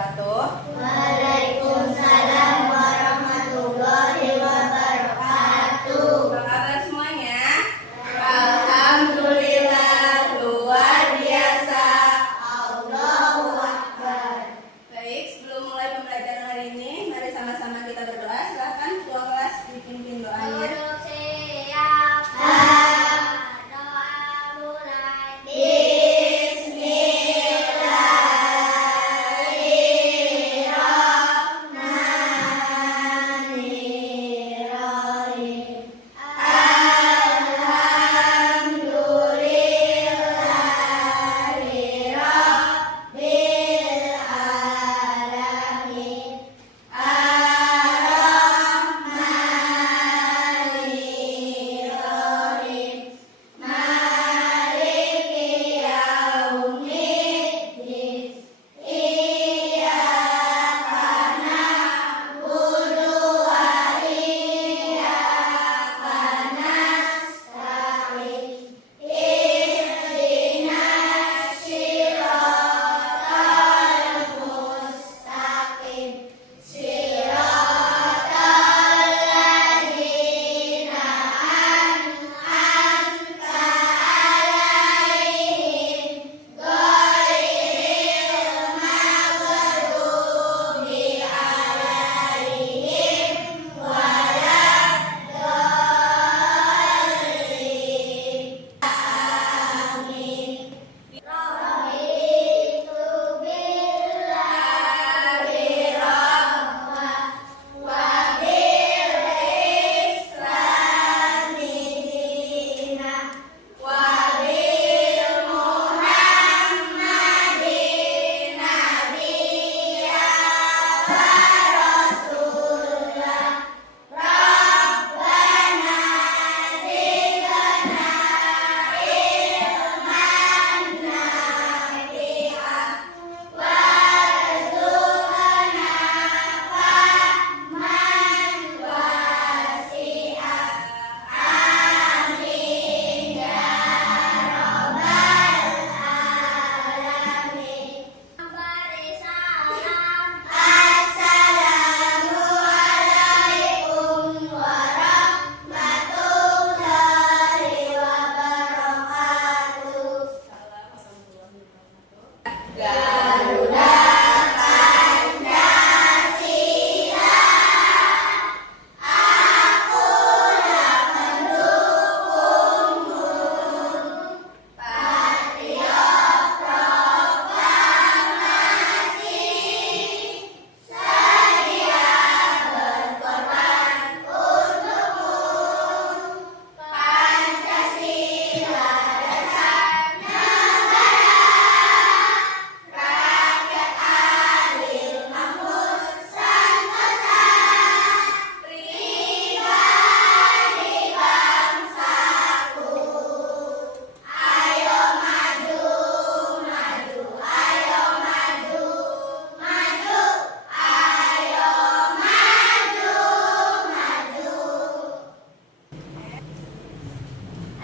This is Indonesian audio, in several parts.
wabarakatuh. Waalaikumsalam warahmatullahi wabarakatuh. Apa kabar semuanya? Alhamdulillah, luar biasa. Allahu Akbar. Baik, sebelum mulai pembelajaran hari ini, mari sama-sama kita berdoa. Silahkan ketua kelas dipimpin doanya.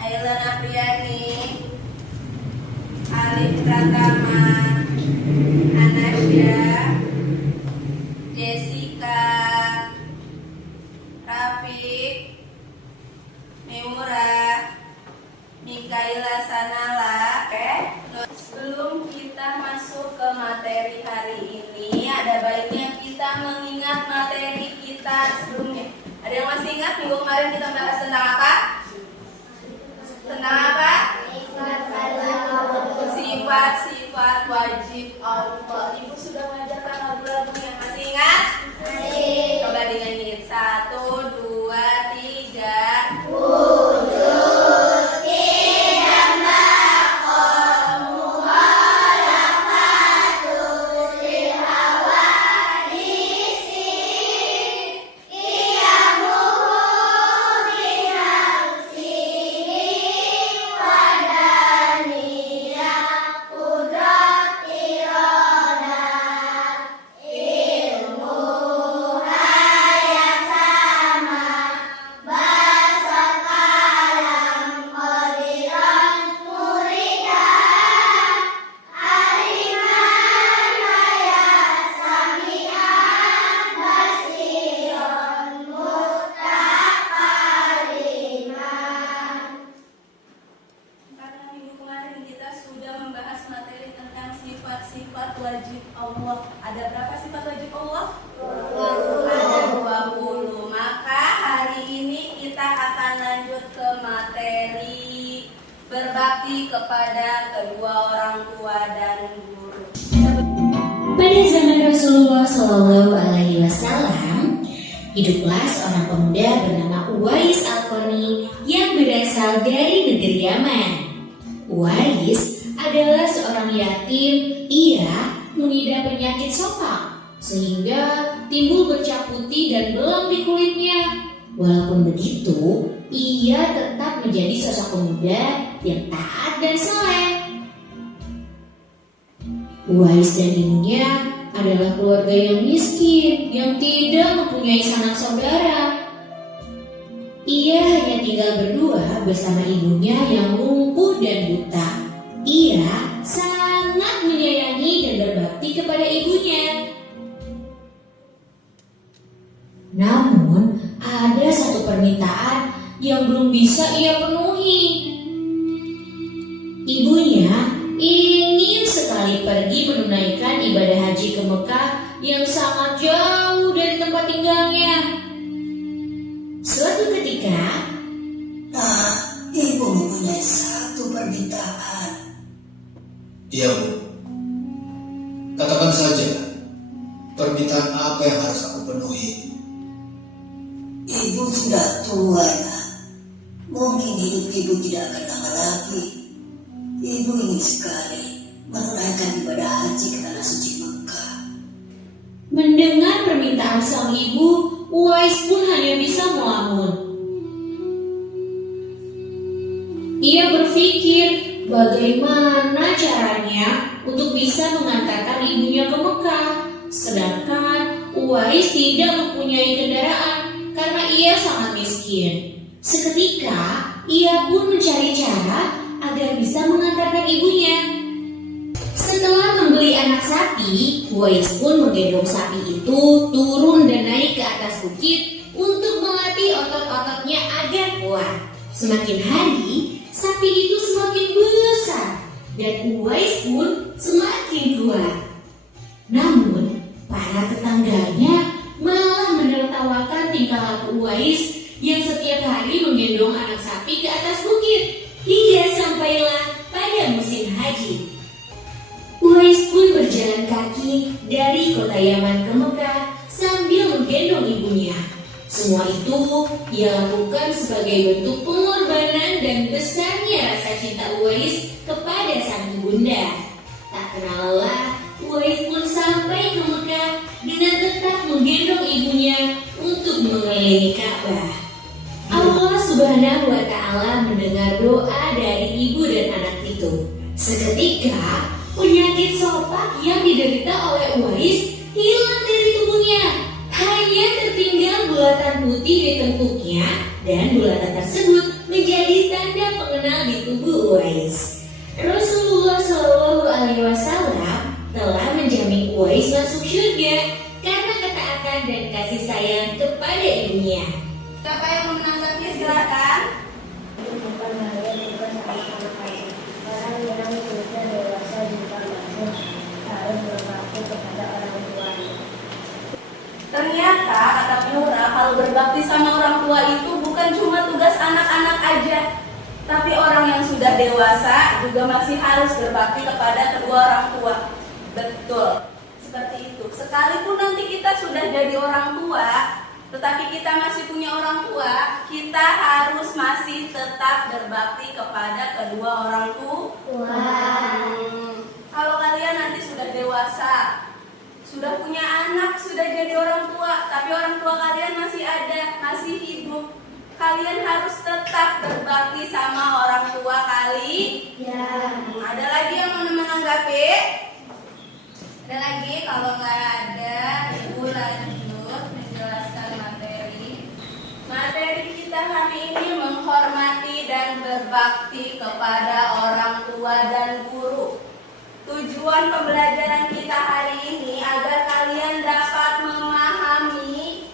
Aylan Apriani, Alif Pratama, Anasya, Jessica, Rafiq, Meura, Mikaela Sanala. Sebelum kita masuk ke materi hari ini, ada baiknya kita mengingat materi kita sebelumnya. Ada yang masih ingat minggu kemarin kita bahas tentang apa? Tentang apa? Sifat-sifat wajib Allah. Ibu sudah mengajarkan lagu-lagu yang masih ingat? Masih. Coba dinyanyiin. 1, 2, 3. Wadaniya kudratirah Ada berapa sifat wajib Allah? Ada 20. Maka hari ini kita akan lanjut ke materi berbakti kepada kedua orang tua dan guru. Pada zaman Rasulullah Shallallahu Alaihi Wasallam, hiduplah seorang pemuda bernama Uwais Al-Qarni yang berasal dari negeri Yaman. Uwais adalah seorang yatim. Ia mengidap penyakit sopak sehingga timbul bercak putih dan belang di kulitnya. Walaupun begitu, ia tetap menjadi sosok pemuda yang taat dan saleh. Uwais dan ibunya adalah keluarga yang miskin yang tidak mempunyai sanak saudara. Ia hanya tinggal berdua bersama ibunya yang lumpuh dan buta. Ia sangat menyayangi dan berbakti kepada ibunya. Namun, ada satu permintaan yang belum bisa ia penuhi. Ibunya ingin sekali pergi menunaikan ibadah haji ke Mekah yang sangat jauh dari tempat tinggalnya. Suatu ketika, Ibu mempunyai satu permintaan. Iya, Bu. Katakan saja, permintaan apa yang harus aku penuhi? Ibu sudah tua, Nak. Mungkin hidup ibu tidak akan lama lagi. Ibu ingin sekali menunaikan ibadah haji ke tanah suci Mekah. mendengar permintaan sang ibu, Uwais pun hanya bisa melamun. Ia berpikir bagaimana caranya untuk bisa mengantarkan ibunya ke Mekah, sedangkan Uwais tidak mempunyai kendaraan karena ia sangat miskin. Seketika, ia pun mencari cara agar bisa mengantarkan ibunya. Setelah membeli anak sapi, Uwais pun menggendong sapi itu turun dan naik ke atas bukit untuk melatih otot-ototnya agar kuat. Semakin hari, sapi itu semakin besar dan Uwais pun semakin kuat. Namun, para tetangganya malah menertawakan tingkah laku Uwais yang setiap hari menggendong anak sapi ke atas bukit hingga sampailah pada musim haji. Uwais pun berjalan kaki dari kota Yaman ke Mekah sambil menggendong ibunya. Semua itu ia lakukan sebagai bentuk pengorbanan dan besarnya rasa cinta Uwais kepada sang ibunda. Tak kenal lelah, Uwais pun sampai ke Mekah dengan tetap menggendong ibunya untuk mengelilingi Ka'bah. Allah Subhanahu wa Ta'ala mendengar doa dari ibu dan anak itu. Seketika, penyakit sopak yang diderita oleh Uwais hilang dari tubuhnya. Hanya tertinggal bulatan putih di tengkuknya dan bulatan tersebut menjadi tanda pengenal di tubuh Uwais. Rasulullah Shallallahu Alaihi Wasallam telah menjamin Uwais masuk surga karena ketaatan dan kasih sayang kepada ibunya. Siapa yang mau menanggapi silakan. Bukan hanya tugas anak-anak. Orang yang sudah dewasa juga harus berbakti kepada orang tuanya. Ternyata kata Nura, kalau berbakti sama orang tua itu bukan cuma tugas anak-anak aja, tapi orang yang sudah dewasa juga masih harus berbakti kepada kedua orang tua. Betul, seperti itu. Sekalipun nanti kita sudah jadi orang tua, tetapi kita masih punya orang tua, kita harus masih tetap berbakti kepada kedua orang tua. Kalau kalian nanti sudah dewasa, sudah punya anak, sudah jadi orang tua, tapi orang tua kalian masih ada, masih hidup, kalian harus tetap berbakti sama orang tua Ada lagi yang mau menanggapi? Ada lagi? Kalau nggak ada, Ibu lanjut menjelaskan materi. Materi kita hari ini menghormati dan berbakti kepada orang tua dan guru. Tujuan pembelajaran kita hari ini agar kalian dapat memahami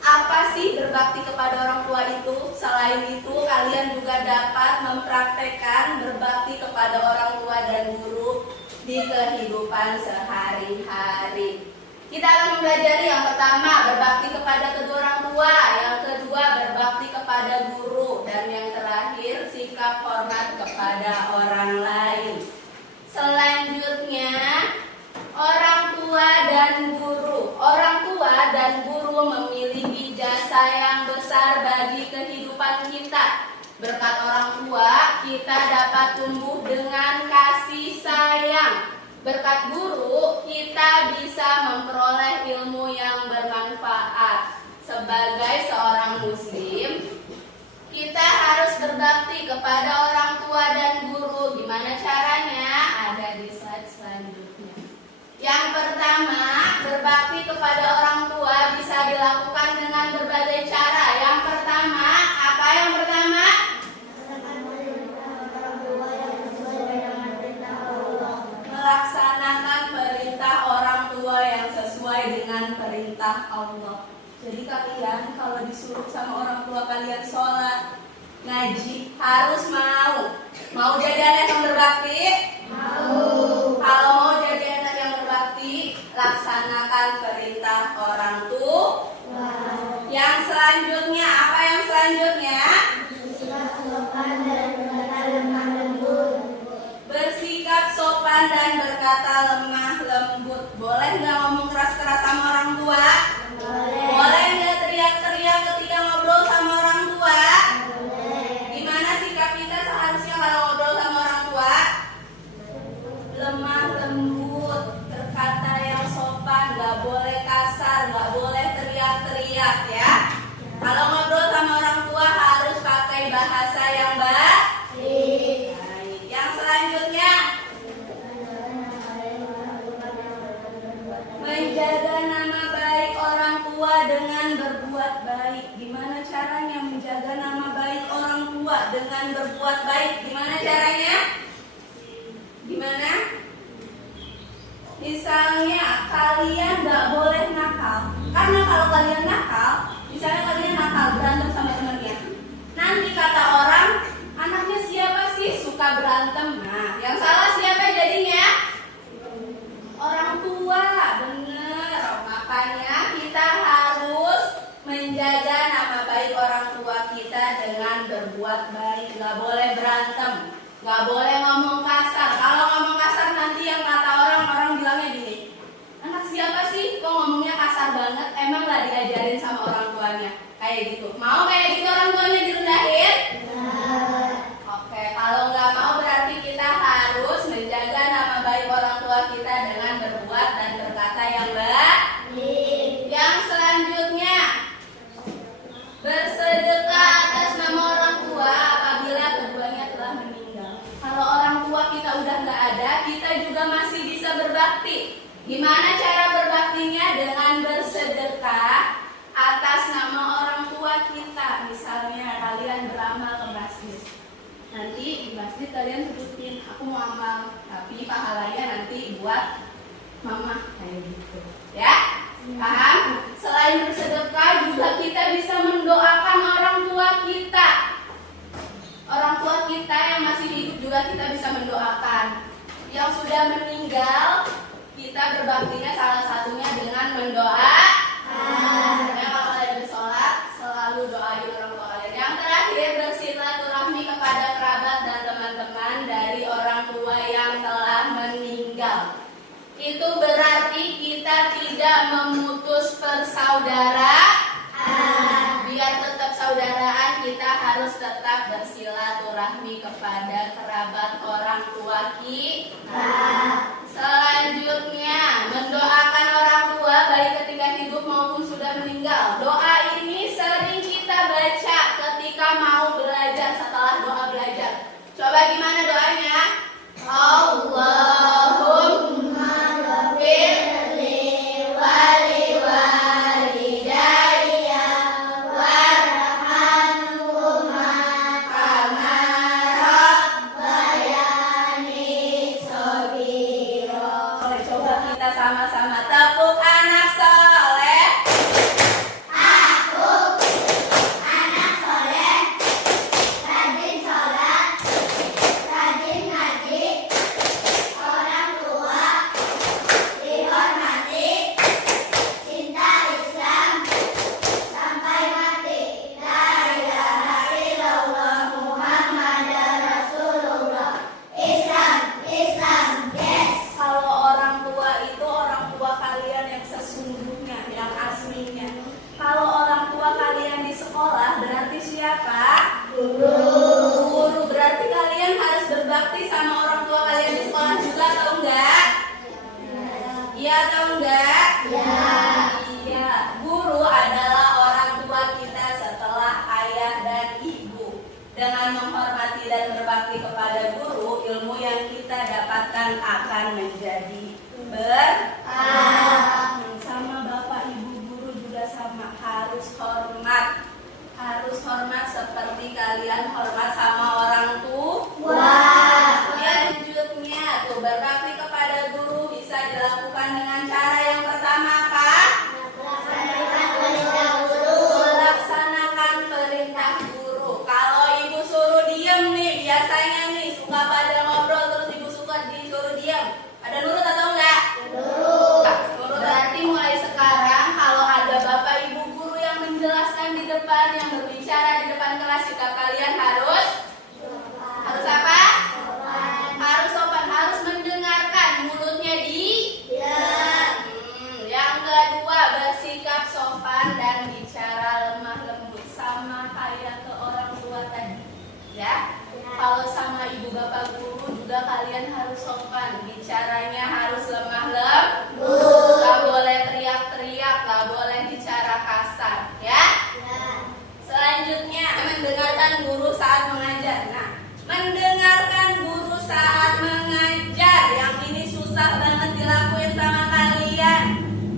apa sih berbakti kepada orang tua itu. Selain itu, kalian juga dapat mempraktekkan berbakti kepada orang tua dan guru di kehidupan sehari-hari. Kita akan mempelajari yang pertama, berbakti kepada kedua orang tua, yang kedua, berbakti kepada guru, dan yang terakhir, sikap hormat kepada orang lain. Selanjutnya, orang tua dan guru. Orang tua dan guru memiliki jasa yang besar bagi kehidupan kita. Berkat orang tua, kita dapat tumbuh dengan kasih sayang. Berkat guru, kita bisa memperoleh ilmu yang bermanfaat. Sebagai seorang muslim, kita harus berbakti kepada orang tua dan guru. Gimana caranya? Ada di slide selanjutnya. Yang pertama, berbakti kepada orang tua bisa dilakukan dengan berbagai cara. Yang pertama, apa yang pertama? Melaksanakan perintah orang tua yang sesuai dengan perintah Allah. Jadi kalian kalau disuruh sama orang tua kalian sholat, ngaji, harus mau. Mau jadi anak yang berbakti? Mau. Kalau mau jadi anak yang berbakti, laksanakan perintah orang tua. Yang selanjutnya, apa yang selanjutnya? Bersikap sopan dan berkata lemah lembut. Boleh nggak ngomong keras-keras sama orang tua? Boleh nggak teriak-teriak ketika ngobrol sama orang tua? Gimana sikap kita seharusnya kalau ngobrol sama orang tua? Lemah lembut, berkata yang sopan, nggak boleh kasar, nggak boleh teriak-teriak ya. Kalau ngobrol sama orang tua harus pakai bahasa yang baik. Yang selanjutnya, menjaga nama baik orang tua dengan berbuat baik. Gimana caranya menjaga nama baik orang tua dengan berbuat baik? Gimana caranya? Gimana? Misalnya kalian gak boleh nakal. Karena kalau kalian nakal, misalnya kalian nakal berantem sama temannya, nanti kata orang, anaknya siapa sih suka berantem? Nah, yang salah siapa jadinya? Orang tua, bener. Makanya kita harus menjaga nama baik orang tua kita dengan berbuat baik. Gak boleh berantem, gak boleh ngomong kasar. Kalau ngomong kasar nanti yang kata orang bilangnya gini, anak siapa sih kok ngomongnya kasar banget? Emang gak diajarin sama orang tuanya? Kayak gitu. Mau kayak gitu orang tuanya direndahin? Oke, kalau nggak mau berarti kita harus menjaga nama baik orang tua kita dengan berbuat dan berkata yang baik. Yang selanjutnya, bersedekah atas nama orang tua apabila keduanya telah meninggal. Kalau orang tua kita udah nggak ada, kita juga masih bisa berbakti. Gimana cara berbaktinya? Dengan bersedekah atas nama orang tua kita. Misalnya kalian beramal ke masjid. Nanti di masjid kalian sebutin, aku mau amal, tapi pahalanya nanti buat mama, kayak gitu. Ya? Paham? Selain bersedekah juga kita bisa mendoakan orang tua kita. Orang tua kita yang masih hidup juga kita bisa mendoakan. Yang sudah meninggal, kita berbaktinya salah satunya dengan mendoakan. Makanya kalau kalian bersolat, selalu doain orang tua kalian. Yang terakhir, bersilaturahmi kepada kerabat dan teman-teman dari orang tua yang telah meninggal. Itu berarti kita tidak memutus persaudaraan. Biar tetap saudaraan, kita harus tetap bersilaturahmi kepada kerabat orang tua kita. Selanjutnya, mendoakan orang tua baik ketika hidup maupun sudah meninggal. Doa ini sering kita baca ketika mau belajar, setelah doa belajar. Coba gimana doanya? Allahumma ghfirli waliwalidayya warhamhuma kama rabbayani shaghira. Coba Guru. Berarti kalian harus berbakti sama orang tua kalian di sekolah juga atau enggak? Iya atau enggak? Iya. Guru adalah orang tua kita setelah ayah dan ibu. Dengan menghormati dan berbakti kepada guru, ilmu yang kita dapatkan akan menjadi berkah. Sama bapak ibu guru juga sama, harus hormat. Harus hormat seperti kalian hormat sama orang tua. Selanjutnya tuh, berbakti kepada guru bisa dilakukan dengan cara yang pertama apa? Melaksanakan perintah guru. Kalau ibu suruh diem nih, biasanya nih suka pada ngobrol terus ibu suka disuruh diem. Ada nurut atau enggak? Nurut. Berarti mulai sekarang kalau ada bapak ibu guru yang menjelaskan di depan, yang berbicara di depan kelas, sikap kalian harus apa? Harus sopan, harus mendengarkan, mulutnya yang kedua, bersikap sopan dan bicara lemah lembut, sama kayak ke orang tua tadi. Ya. Kalau sama ibu bapak guru juga kalian harus sopan, bicaranya harus lemah lembut, gak boleh teriak-teriak, gak boleh bicara kasar, ya. Selanjutnya, mendengarkan guru saat mengajar. Nah, mendengarkan guru saat mengajar, yang ini susah banget dilakuin sama kalian.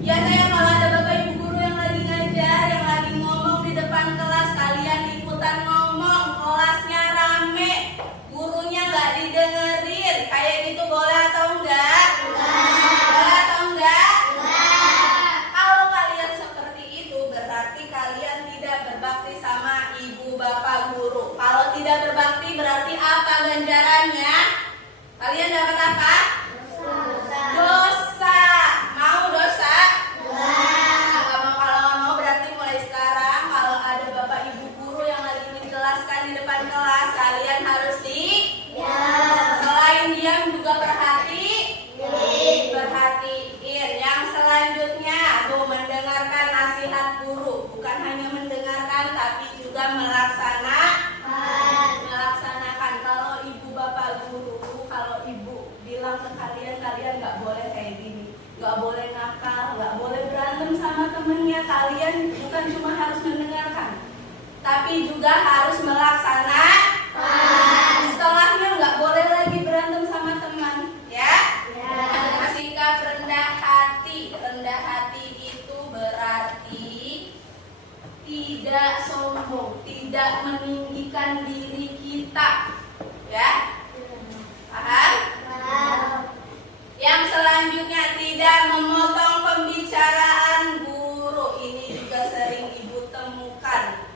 Biasanya kalau ada bapak ibu guru yang lagi ngajar, yang lagi ngomong di depan kelas, kalian ikutan ngomong, kelasnya rame, gurunya nggak didengerin. Kayak gitu boleh atau enggak? Boleh atau enggak? Kalau kalian seperti itu, berarti kalian tidak berbakti sama ibu bapak guru. Kalau tidak berbakti berarti apa ganjarannya? Kalian dapat apa? Dosa. Mau dosa? Nggak mau. Kalau nggak mau berarti mulai sekarang kalau ada bapak ibu guru yang lagi menjelaskan di depan kelas, kalian harus selain diam juga perhatiin. Yang selanjutnya tuh, mendengarkan nasihat guru. Bukan hanya mendengarkan tapi juga melaksanakan. Kalau ibu bapak guru, kalau ibu bilang ke kalian nggak boleh kayak gini, nggak boleh nakal, nggak boleh berantem sama temennya. Kalian bukan cuma harus mendengarkan, tapi juga harus melaksanakan. Setelahnya nggak boleh lagi berantem sama teman, ya. Sikap rendah hati. Rendah hati itu berarti tidak sombong, tidak meninggikan diri kita, ya. Paham? Yang selanjutnya, tidak memotong pembicaraan guru. Ini juga sering ibu temukan.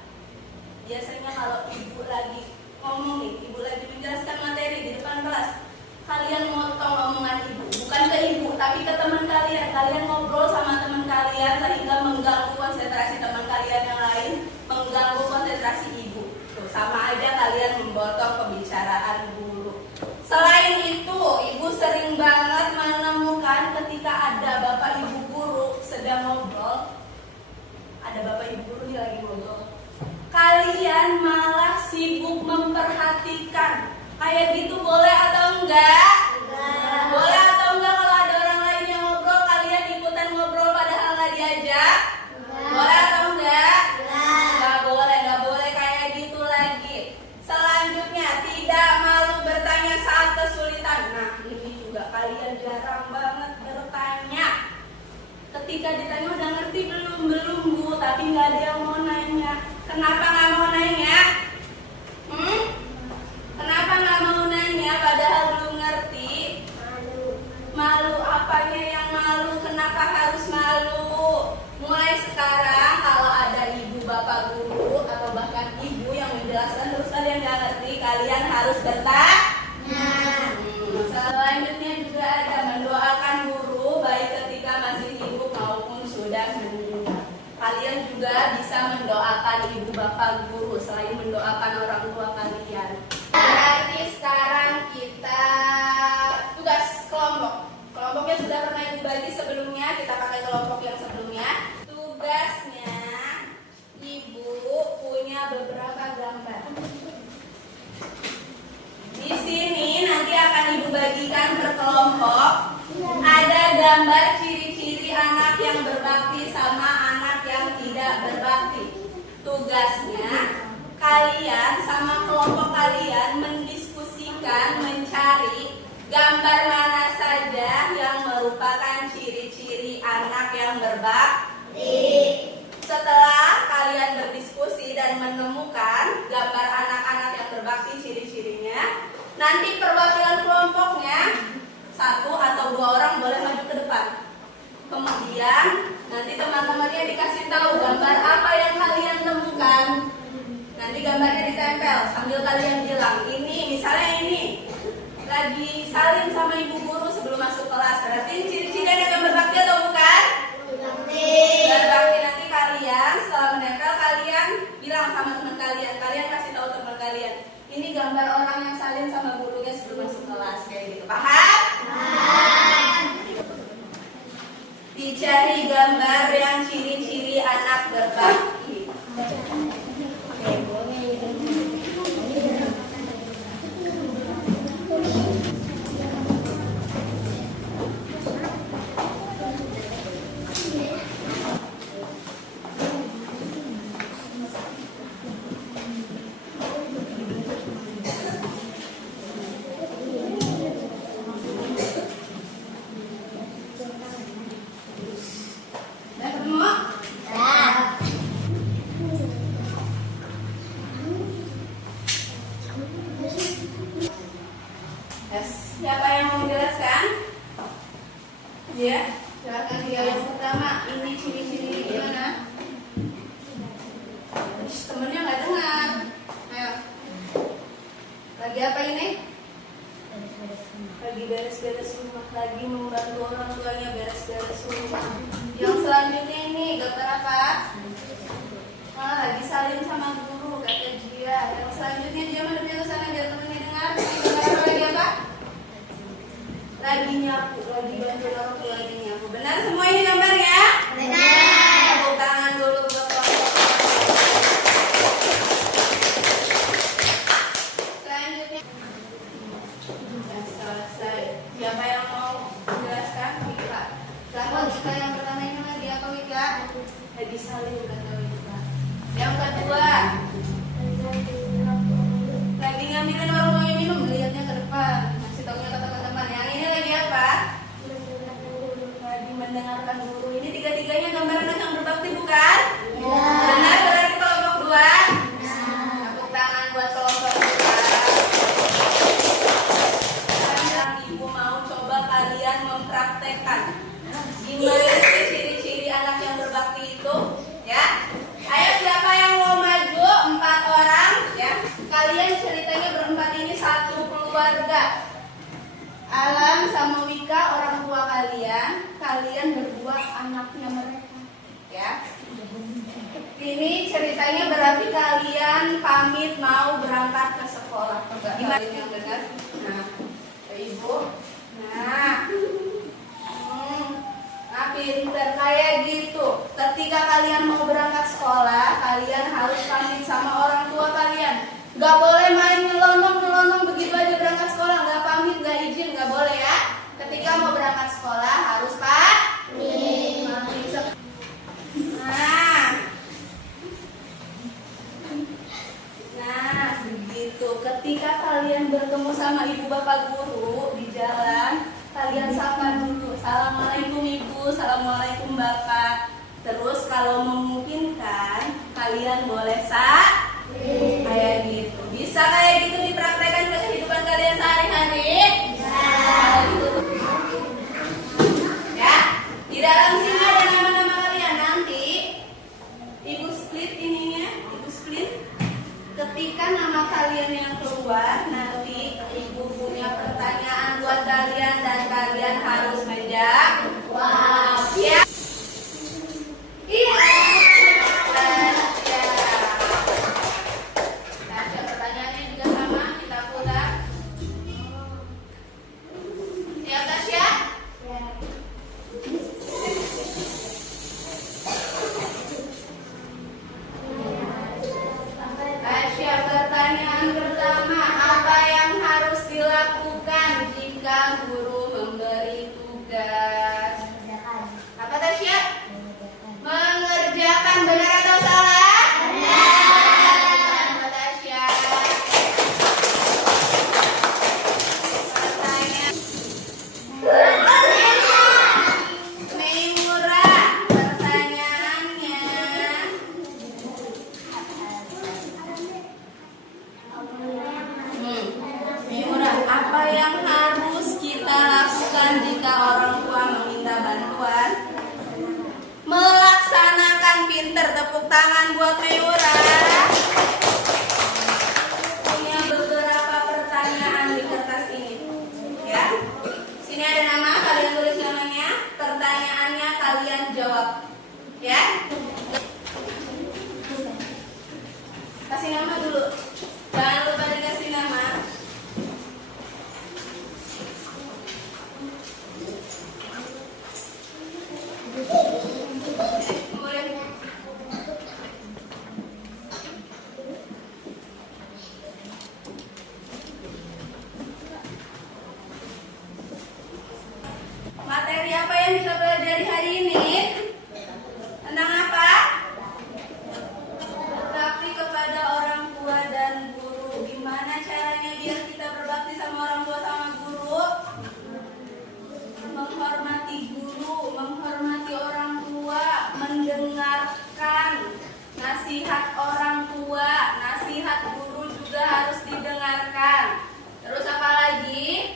Biasanya kalau ibu lagi ngomong nih, ibu lagi menjelaskan materi di depan kelas, kalian motong omongan ibu. Bukan ke ibu, tapi ke teman kalian. Kalian ngobrol sama teman kalian sehingga mengganggu konsentrasi teman kalian yang lain, mengganggu konsentrasi ibu. Tuh, sama aja kalian memotong pembicaraan guru. Selain itu, ibu sering banget menemukan ketika ada bapak ibu guru sedang ngobrol, ada bapak ibu guru nih lagi ngobrol, kalian malah sibuk memperhatikan. Kayak gitu boleh atau enggak? Boleh atau enggak kalau ada orang lain yang ngobrol, kalian ikutan ngobrol padahal nggak diajak? Boleh atau enggak? Nggak boleh kayak gitu lagi. Selanjutnya, tidak malu bertanya saat kesulitan. Nah, ini juga kalian jarang banget bertanya. Ketika ditanya udah ngerti belum Bu, tapi nggak ada yang mau nanya. Kenapa nggak mau nanya? Kenapa nggak mau nanya padahal belum ngerti? Malu. Apanya yang malu? Kenapa harus malu? Mulai sekarang kalau ada ibu bapak guru atau bahkan ibu yang menjelaskan terus kalian nggak ngerti, kalian harus bertanya. Selanjutnya juga ada mendoakan guru baik ketika masih hidup maupun sudah meninggal. Kalian juga bisa mendoakan ibu bapak guru selain mendoakan orang tua kalian. Berarti sekarang kita tugas kelompok. Kelompoknya sudah pernah ibu bagi sebelumnya, kita pakai kelompok yang sebelumnya. Tugasnya ibu punya beberapa gambar. Tugasnya kalian sama kelompok kalian mendiskusikan, mencari gambar mana saja yang merupakan ciri-ciri anak yang berbakti. Setelah kalian berdiskusi dan menemukan gambar anak-anak yang berbakti ciri-cirinya, nanti perwakilan kelompoknya 1 atau 2 orang boleh maju ke depan. Kemudian nanti teman-temannya dikasih tahu gambar apa yang kalian temukan. Nanti gambarnya ditempel sambil kalian bilang, ini misalnya ini lagi salim sama ibu guru sebelum masuk kelas. Berarti ini ciri-ciri anak yang berbakti atau bukan? Berbakti. Nanti kalian setelah menempel kalian bilang sama teman kalian, kalian kasih tahu teman kalian, ini gambar orang yang salim sama gurunya sebelum masuk kelas, kayak gitu. Paham? Dicari gambar yang ciri-ciri anak berbakti. Siapa yang mau menjelaskan? Ya, silakan dia yang pertama. Ini ciri-ciri gimana? Temennya nggak dengar. Ayo. Lagi apa ini? Lagi beres-beres rumah, lagi membantu orang tuanya beres-beres rumah. Yang selanjutnya ini gambar apa? Lagi saling sama guru, kata dia. Yang selanjutnya dia menunjuk ke sana biar temennya dengar. Gambar apa lagi apa? Lagi nyapu, lagi bantu orang tua, lagi nyapu. Benar semua ini gambarnya? Benar. Tepuk tangan dulu buat kelompok. Selanjutnya, selesai. Siapa yang mau menjelaskan? Wika. Silakan Wika yang pertama ini lagi apa Wika? Lagi saling kata Wika. Yang kedua, lagi ngambilin orang tuanya minum, lihatnya ke depan. Masih taunya ke teman-teman. Yang ini lagi apa? Lagi mendengarkan guru. Ini tiga-tiganya gambar anak yang berbakti bukan? Ya. Benar berarti kelompok 2? Tepuk tangan buat kelompok 2. Sekarang ibu mau coba kalian mempraktekkan gimana sih ciri-ciri anak yang berbakti itu, ya? Ayo siapa yang mau maju? 4 orang, ya. Kalian ceritanya berempat ini satu keluarga. Alam sama Wika orang tua kalian, kalian berdua anaknya mereka, ya. Ini ceritanya berarti kalian pamit mau berangkat ke sekolah. Gimana yang benar? Nah, ke ibu. Nah, pinter kayak gitu. Ketika kalian mau berangkat sekolah, kalian harus pamit sama orang tua kalian. Gak boleh main nyelonong begitu aja berangkat sekolah, gak pamit, gak izin, gak boleh ya. Ketika mau berangkat sekolah harus pamit. Nah, begitu. Ketika kalian bertemu sama ibu bapak guru di jalan, kalian sapa dulu. Assalamualaikum ibu, assalamualaikum bapak. Terus kalau memungkinkan, kalian boleh kayak gitu. Bisa kayak gitu dipraktekkan ke kehidupan kalian sehari-hari? Bisa. Ya, di dalam sini ada nama-nama kalian. Nanti ibu split ininya, ibu split. Ketika nama kalian yang keluar, nanti ibu punya pertanyaan buat kalian dan kalian harus menjawab. Ya. Iya. Tepuk tangan buat Mayura. Punya beberapa pertanyaan di kertas ini. Ya. Sini ada nama, kalian tulis namanya. Pertanyaannya kalian jawab. Ya. Kasih nama dulu. Jangan lupa dikasih nama. Boleh. Materi apa yang kita pelajari hari ini? Tentang apa? Berbakti kepada orang tua dan guru. Gimana caranya biar kita berbakti sama orang tua sama guru? Menghormati guru, menghormati orang tua, mendengarkan nasihat orang tua, nasihat guru juga harus didengarkan. Terus apa lagi?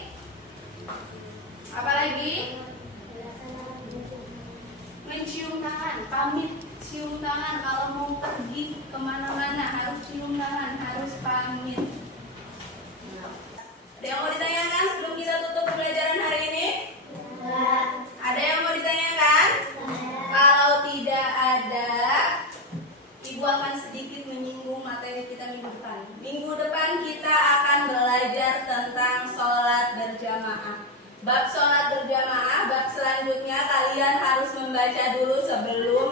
Apa lagi? Mencium tangan, pamit cium tangan kalau mau pergi kemana-mana harus cium tangan, harus pamit. Ada yang mau ditanyakan sebelum kita tutup pembelajaran hari ini? Ada yang mau ditanyakan? Kalau tidak ada, Ibu akan sedikit menyinggung materi kita minggu depan. Minggu depan kita akan belajar tentang sholat berjamaah. Bab sholat berjamaah, bab selanjutnya kalian harus membaca dulu sebelum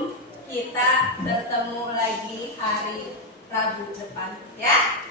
kita bertemu lagi hari Rabu depan, ya?